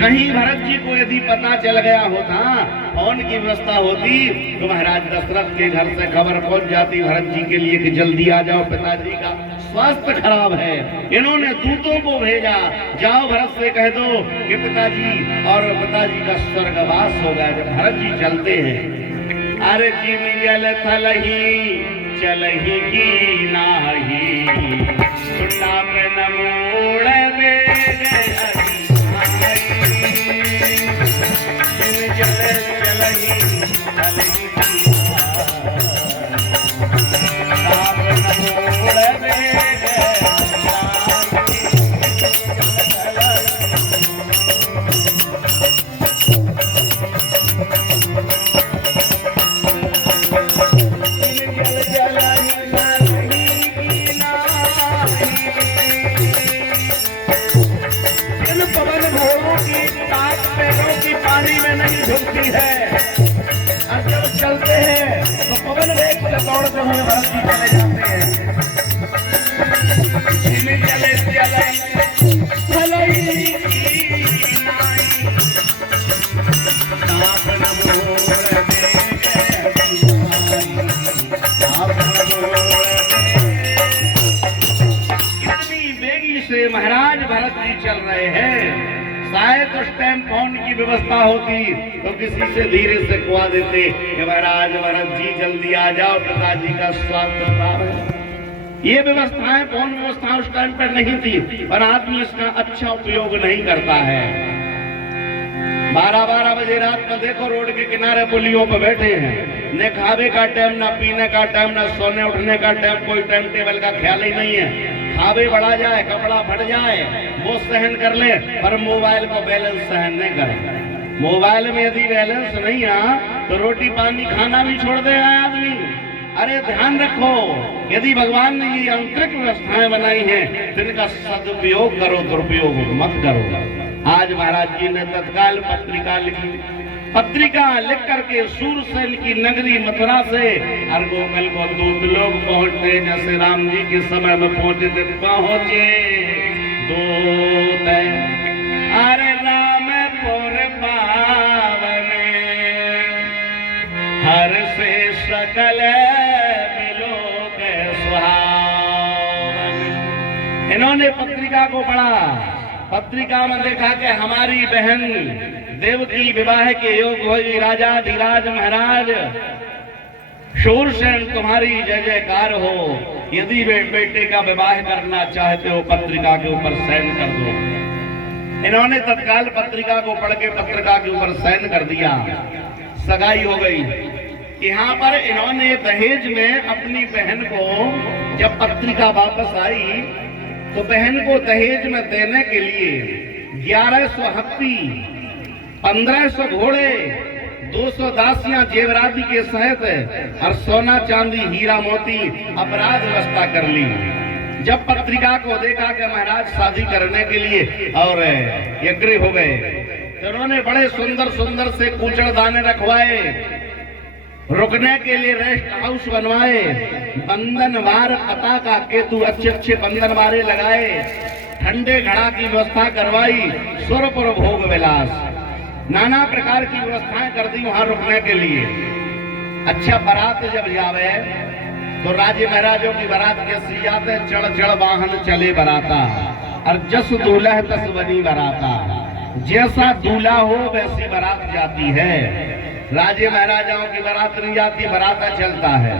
कहीं भरत जी को यदि पता चल गया होता, फोन की व्यवस्था होती, तो महाराज दशरथ के घर से खबर पहुंच जाती भरत जी के लिए कि जल्दी आ जाओ, पिताजी का स्वास्थ्य खराब है। इन्होंने दूतों को भेजा, जाओ भरत से कह दो कि पिताजी और पिताजी का स्वर्गवास हो गया। जब भरत जी चलते हैं, अरे जिमी जल थलही चलही की नाही, सुना पे न मोड़ पानी में नहीं झुकती है। और जब चलते हैं तो पवन वेग से दौड़ते हुए भरत जी चले जाते हैं। चले इतनी बेगी से महाराज भरत जी चल रहे हैं। शायद उस टाइम फोन की व्यवस्था होती तो किसी से धीरे से कुआ देते कि महाराज भरत जी जल्दी आ जाओ, पिताजी का स्वास्थ्य खराब है। ये व्यवस्थाएं, फोन व्यवस्था उस टाइम पर नहीं थी, पर आदमी इसका अच्छा उपयोग नहीं करता है। 12-12 बजे रात में देखो रोड के किनारे पुलियों पर बैठे हैं, न खावे का टाइम, ना पीने का टाइम, ना सोने उठने का टाइम, कोई टाइम टेबल का ख्याल ही नहीं है। खावे बढ़ा जाए, कपड़ा फट जाए, वो सहन कर ले, पर मोबाइल को बैलेंस सहन नहीं करे। मोबाइल में यदि बैलेंस नहीं आ तो रोटी पानी खाना भी छोड़ देगा आदमी। अरे ध्यान रखो, यदि भगवान ने ये आंतरिक व्यवस्थाएं बनाई हैं तो इनका सदुपयोग करो, दुरुपयोग मत करो। आज महाराज जी ने तत्काल पत्रिका लिखी। पत्रिका लिख करके सूरसेन की नगरी मथुरा से अर्गोमल को दूत लोग पहुंचते, जैसे राम जी के समय में पहुंचे थे, पहुंचे दूत अरे रामपुर पावन हर से सकल बिलोक सुहावन। इन्होंने पत्रिका को पढ़ा। पत्रिका में देखा कि हमारी बहन देवकी विवाह के योग होगी, राजा धीराज महाराज शूरसेन तुम्हारी जय जयकार हो। यदि वे बेटे का विवाह करना चाहते हो पत्रिका के ऊपर साइन कर दो। इन्होंने तत्काल पत्रिका को पढ़ के पत्रिका के ऊपर साइन कर दिया, सगाई हो गई। यहाँ पर इन्होंने दहेज में अपनी बहन को, जब पत्रिका वापस आई तो बहन को दहेज में देने के लिए 1100 हत्ती, 1500 घोड़े, 200 दासियां जेवराती के सहित और सोना चांदी हीरा मोती अपराध व्यवस्था कर ली। जब पत्रिका को देखा कि महाराज शादी करने के लिए और एग्री हो गए, तो उन्होंने बड़े सुंदर सुंदर से कूचड़दाने रखवाए, रुकने के लिए रेस्ट हाउस बनवाए, बंधनवार पताका केतु अच्छे अच्छे बंधनवारे लगाए, ठंडे घड़ा की व्यवस्था करवाई, सुरपुर भोग विलास, नाना प्रकार की व्यवस्थाएं कर दी वहां रुकने के लिए। अच्छा, बारात जब जावे तो राजे महाराजों की बारात कैसी जाते, चढ़ चढ़ वाहन चले बराता, और जस दूल्हा तस बनी बराता। जैसा दूल्हा हो वैसी बारात जाती है। राजे महाराजाओं की बारात नहीं जाती, बराता चलता है।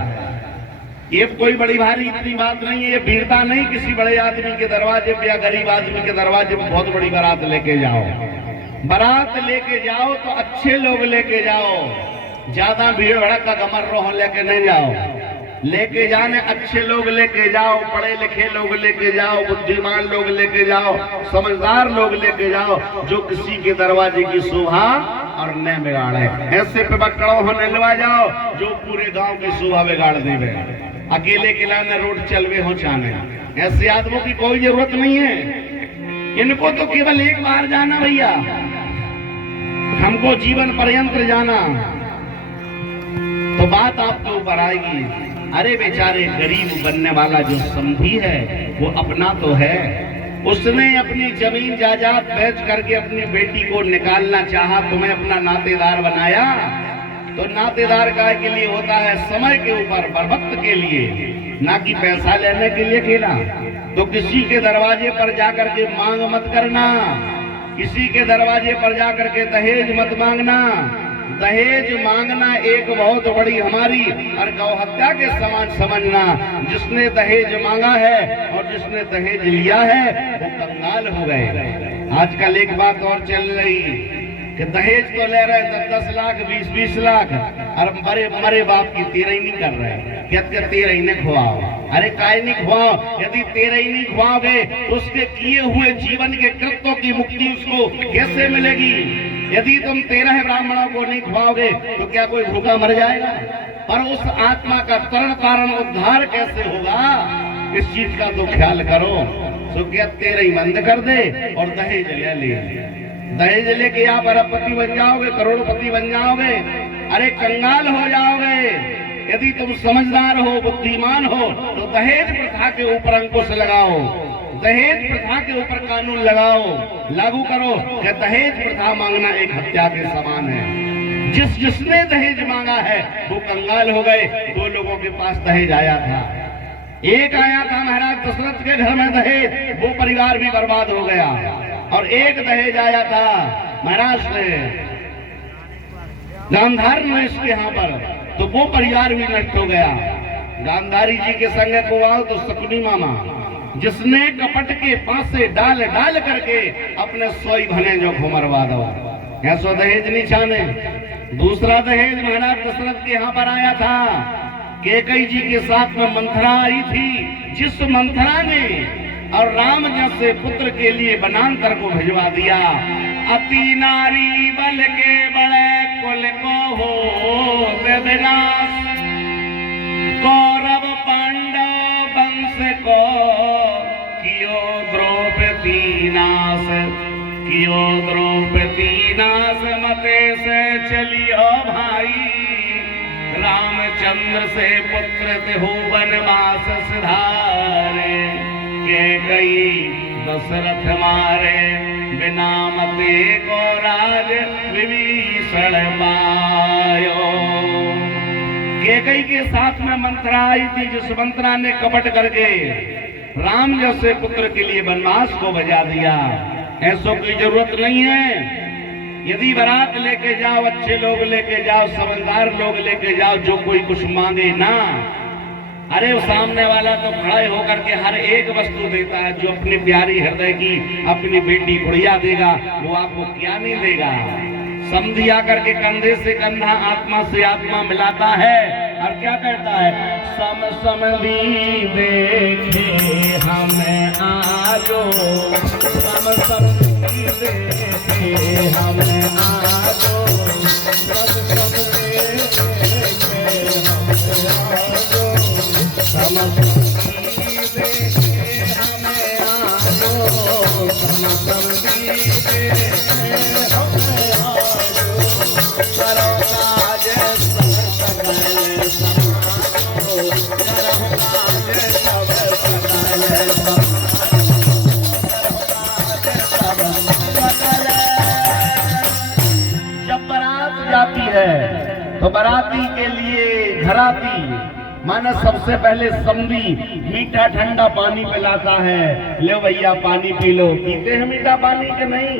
ये कोई बड़ी भारी इतनी बात नहीं है, ये वीरता नहीं किसी बड़े आदमी के दरवाजे पे या गरीब आदमी के दरवाजे पे बहुत बड़ी बारात लेके जाओ। बारात लेके जाओ तो अच्छे लोग लेके जाओ, ज्यादा भीड़ भड़का गमर रोह लेके नहीं जाओ। लेके जाने अच्छे लोग लेके जाओ, पढ़े लिखे लोग लेके जाओ, बुद्धिमान लोग लेके जाओ, समझदार लोग लेके जाओ, जो किसी के दरवाजे की शोभा और न बिगाड़े। ऐसे पे बकड़ो हो नलवा जाओ जो पूरे गांव की शोभा बिगाड़ देवे। अकेले किलाने रोड चलवे हो चाने, ऐसे आदमियों की कोई जरूरत नहीं है। इनको तो केवल एक बार जाना भैया, हमको जीवन पर्यंत जाना, तो बात आपके ऊपर आएगी। अरे बेचारे गरीब बनने वाला जो समधी है वो अपना तो है, उसने अपनी जमीन जायदाद बेच करके अपनी बेटी को निकालना चाहा, तुम्हें अपना नातेदार बनाया। तो नातेदार काय के लिए होता है? समय के ऊपर, बरवक्त के लिए, ना कि पैसा लेने के लिए खेला। तो किसी के दरवाजे पर जाकर के मांग मत करना, किसी के दरवाजे पर जाकर के दहेज मत मांगना। दहेज मांगना एक बहुत बड़ी हमारी और गौ हत्या के समान समझना। जिसने दहेज मांगा है और जिसने दहेज लिया है वो कंगाल हो गए। आजकल एक बात और चल रही कि दहेज तो ले रहे 10-10 लाख, 20-20 लाख, और मरे बाप की तेरही कर रहे हैं। क्या तेरही ने खुआओ? अरे काय नहीं खुआओ। यदि तेरही नहीं खुआओगे तो उसके किए हुए जीवन के कृत्यों की मुक्ति उसको कैसे मिलेगी? यदि तुम 13 ब्राह्मणों को नहीं खुआओगे तो क्या कोई भूखा मर जाएगा? पर उस आत्मा का तरण तारण उद्धार कैसे होगा? इस चीज का तो ख्याल करो। तो क्या तेरही बंद कर दे और दहेज ले। दहेज लेके आप अरबपति बन जाओगे, करोड़पति बन जाओगे, अरे कंगाल हो जाओगे। यदि तुम समझदार हो, बुद्धिमान हो तो दहेज प्रथा के ऊपर अंकुश लगाओ, दहेज प्रथा के ऊपर कानून लगाओ, लागू करो कि दहेज प्रथा मांगना एक हत्या के समान है। जिसने दहेज मांगा है वो कंगाल हो गए। 2 लोगों के पास दहेज आया था। एक आया था महाराज दशरथ के घर में दहेज, वो परिवार भी बर्बाद हो गया। और एक दहेज आया था महाराज से गांधार नरेश के यहाँ पर, तो वो परिवार भी नष्ट हो गया। गांधारी जी के संग को आओ तो शकुनी मामा, जिसने कपट के पासे डाल डाल करके अपने सोई भने जो को मरवा दो। ऐसो दहेज नहीं चाहने। दूसरा दहेज महाराज दशरथ के यहाँ पर आया था। कैकेयी जी के साथ में मंथरा आई थी, जिस मंथरा ने और राम जैसे पुत्र के लिए वनांतर को भिजवा दिया। अति नारी बल के बड़े कुल को हो विनाश, कौरव पांडव वंश को कियो द्रौपदी नाश, कियो द्रौपदी नाश। मते से चलियो भाई, रामचंद्र से पुत्र हो वनवास सिधारे। कैकेयी दशरथ मारे, बिना मते को राज विभीषण पायो। कैकेयी के साथ में मंत्रा आई थी, जिस मंत्रा ने कपट करके राम जैसे पुत्र के लिए वनवास को बजा दिया। ऐसो की जरूरत नहीं है। यदि बारात लेके जाओ, अच्छे लोग लेके जाओ, समझदार लोग लेके जाओ, जो कोई कुछ मांगे ना, अरे वो सामने वाला तो खड़ा होकर के हर एक वस्तु देता है। जो अपनी प्यारी हृदय की अपनी बेटी गुड़िया देगा वो आपको क्या नहीं देगा। समझिया करके कंधे से कंधा, आत्मा से आत्मा मिलाता है और क्या कहता है? सम समधी देखे हमें आजो, सम समधी देखे हमें आजो, सम समधी देखे हमें आजो, सम समधी देखे हमें आजो, सम समधी देखे हमें आजो, करो काज सकल समाजो, करो काज सब सकल समाजो। जब बारात जाती है तो बाराती के लिए घराती माना सबसे पहले समधी मीठा ठंडा पानी पिलाता है। ले भैया पानी पी लो। पीते हैं मीठा पानी के नहीं?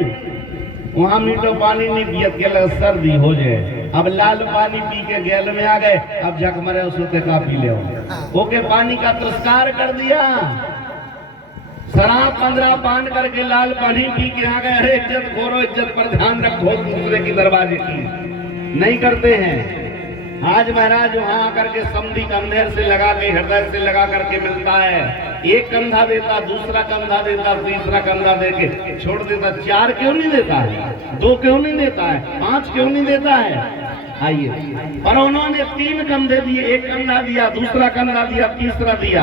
वहाँ मीठो पानी नहीं पियत के सर्दी हो जाए। अब लाल पानी पी के गैल में आ गए, अब जग मरे उसके का पी ले। ओके पानी का तिरस्कार कर दिया। शराब 15 पान करके लाल पानी पी के आ गए। अरे इज्जत खोरो, इज्जत पर ध्यान रखो, दूसरे की दरवाजे की नहीं करते हैं। आज महाराज वहां आकर के समधी कंधे से लगा के, हृदय से लगा करके मिलता है। एक कंधा देता, दूसरा कंधा देता, तीसरा कंधा देके छोड़ देता। 4 क्यों नहीं देता है? 2 क्यों नहीं देता है? 5 क्यों नहीं देता है? आइए, पर उन्होंने 3 कंधे दिए, एक कंधा दिया, दूसरा कंधा दिया, तीसरा दिया।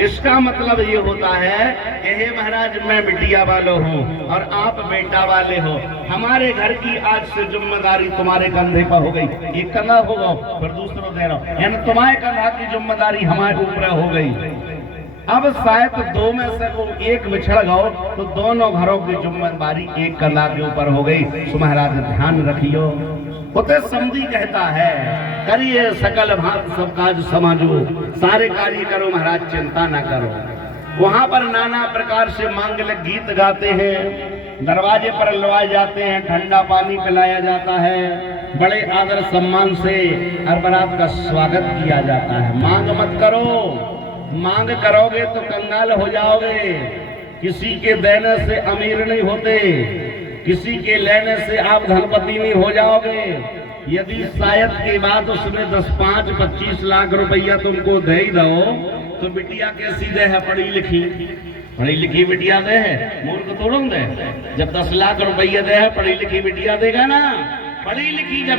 इसका मतलब ये होता है कि हे महाराज मैं बिटिया वालों हूँ और आप बेटा वाले हो। हमारे घर की आज से जिम्मेदारी तुम्हारे कंधे पर हो गई। एक कंधा होगा फिर दूसरा दे रहा हूँ, यानी तुम्हारे कंधा की जिम्मेदारी हमारे ऊपर हो गई। अब शायद दो में से कोई एक बिछड़ गओ तो दोनों घरों की जिम्मेदारी एक कला के ऊपर हो गई। तो महाराज ध्यान रखियो। उते समझी कहता है करिए सकल भांत सब काज समाजो, सारे कार्य करो महाराज चिंता ना करो। वहां पर नाना प्रकार से मांगलिक गीत गाते हैं, दरवाजे पर लवाए जाते हैं, ठंडा पानी पिलाया जाता है, बड़े आदर सम्मान से हर बारात का स्वागत किया जाता है। मांग मत करो, मांग करोगे तो कंगाल हो जाओगे। किसी के देने से अमीर नहीं होते, किसी के लेने से आप धनपति नहीं हो जाओगे। यदि शायद के बाद उसमें 10, 5, 25 लाख रुपया तुमको दे ही दो तो बिटिया कैसी दे है? पढ़ी लिखी, पढ़ी लिखी बिटिया दे है, मूर्ख थोड़ा दे। जब 10 लाख रुपया दे है पढ़ी लिखी बिटिया देगा ना। पढ़ी लिखी जब